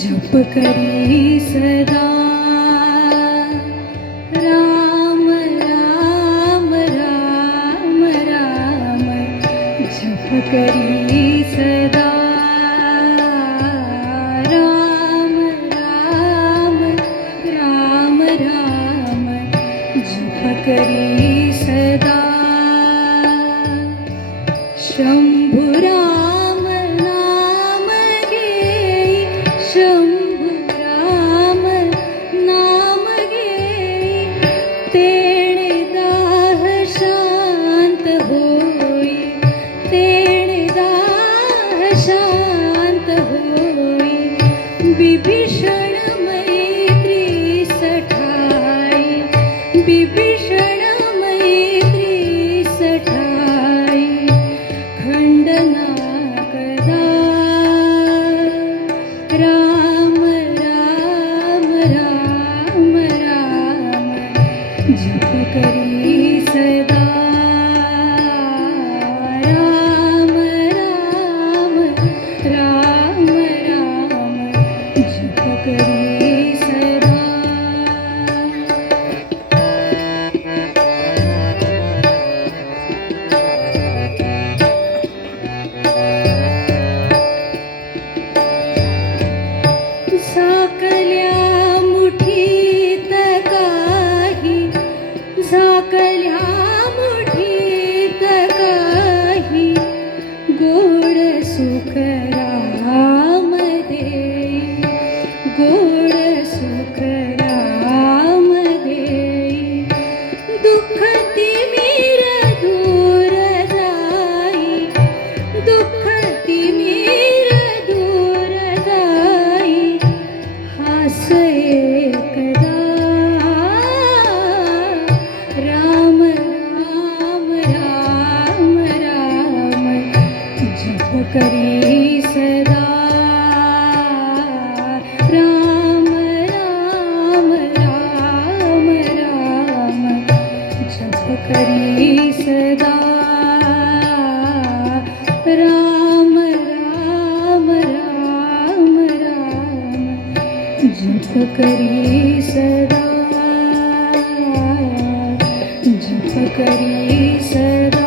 जप करी सदा राम राम राम राम जप करी सदा राम राम राम राम जप करी सदा शंभु राम नाम घेई शंभु राम नाम घेई तेणे दाह शांत होई तेणे दाह शांत होई विभीषण मैत्री सठाई विभीषण मैत्री सठाई खंडना कदा राम राम राम राम जप करी सदा राम राम राम राम जप करी सदा झाकल्या मुठीत काही झाकल्या मुठीत काही गोड सुख राम देई गोड सुख राम देई दुःख तिमिर दूर जाई दुःख तिमिर दूर जाई हास एकदा राम राम राम राम जप करी सदा राम राम राम राम जप करी सदा राम राम राम राम जप करी सदा जप करी सदा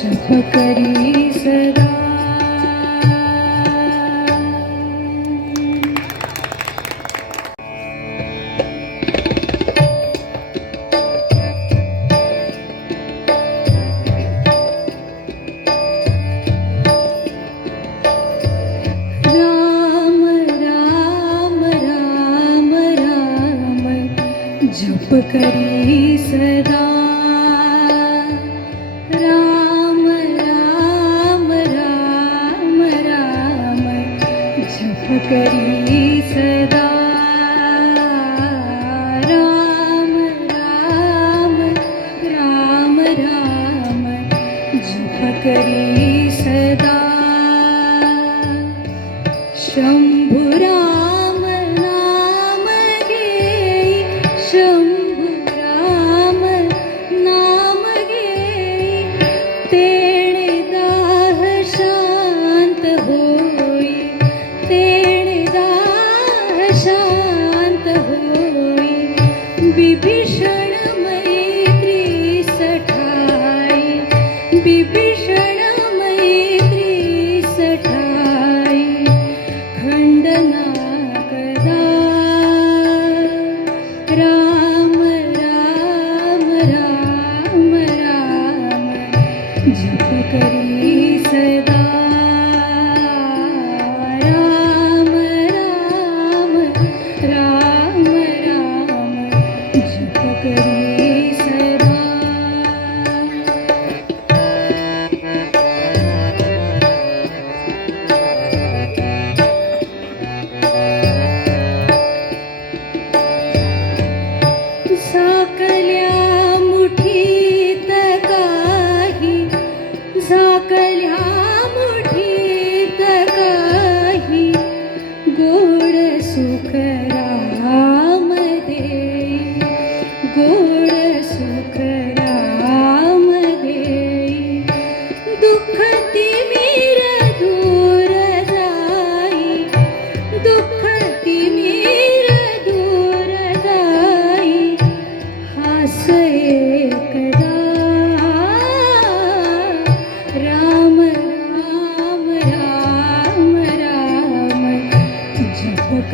जप करी सदा राम राम राम राम जप करी सदा राम राम राम राम जप करी सदा राम राम राम राम जप करी सदा शंभु राम नाम घेई शंभु राम नाम घेई तेणे दाह शांत होई तेणे दाह शांत होई विभीषण मैत्री सठाई विभीषण मैत्री सठाई खंडना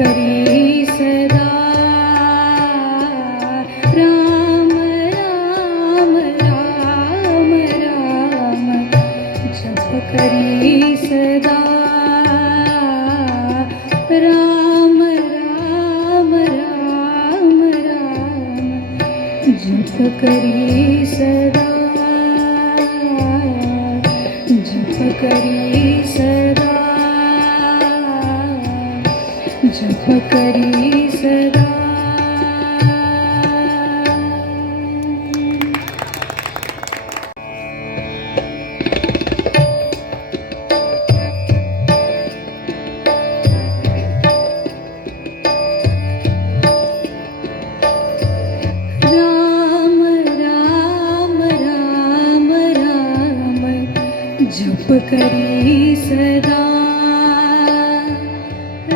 करी सदा राम राम राम राम जप करी सदा राम राम राम राम जप करी सदा जप करी सदा जप करी सदा राम राम राम राम जप करी सदा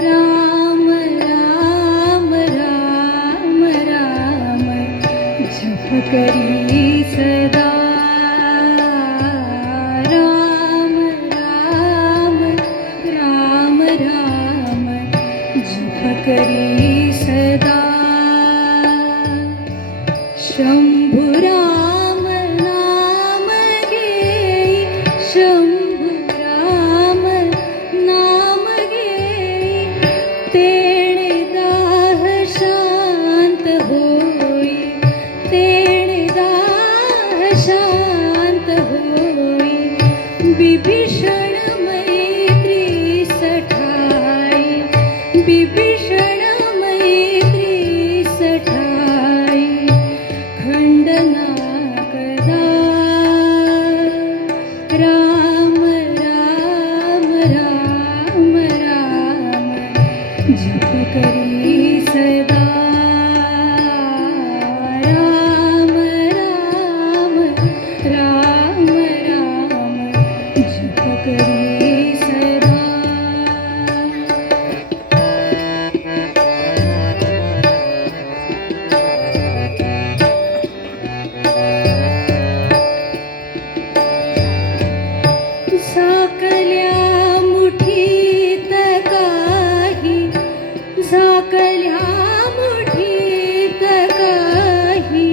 राम राम राम राम जप करी सदा राम राम राम राम जप करी सदा शंभु राम नाम घेई शंभु राम नाम घेई तेणे दाह शांत होई तेणे दाह शांत होई बिभीषण मैत्री सठाई बिभीषण मैत्री सठाई खंडना कदा राम राम राम राम जप करी सदा राम राम राम राम जप करी सदा झाकल्या मुठीत काही झाकल्या मुठीत काही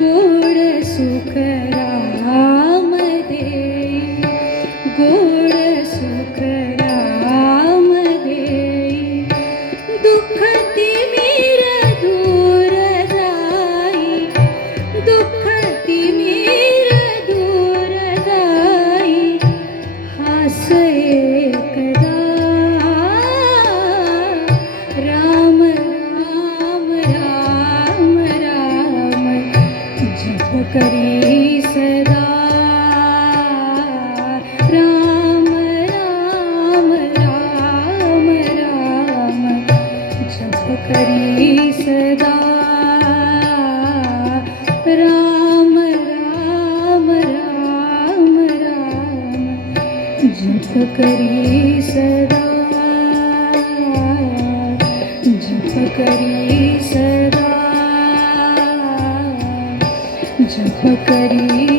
गोड सुख राम देई गोड सुख राम देई दुःख तिमिर दूर जाई दुःख तिमिर दूर जाई हास एकदा राम राम राम राम जप करी सदा राम राम राम राम जप करी सदा राम राम राम राम जप करी सदा जप करी सदा जप करी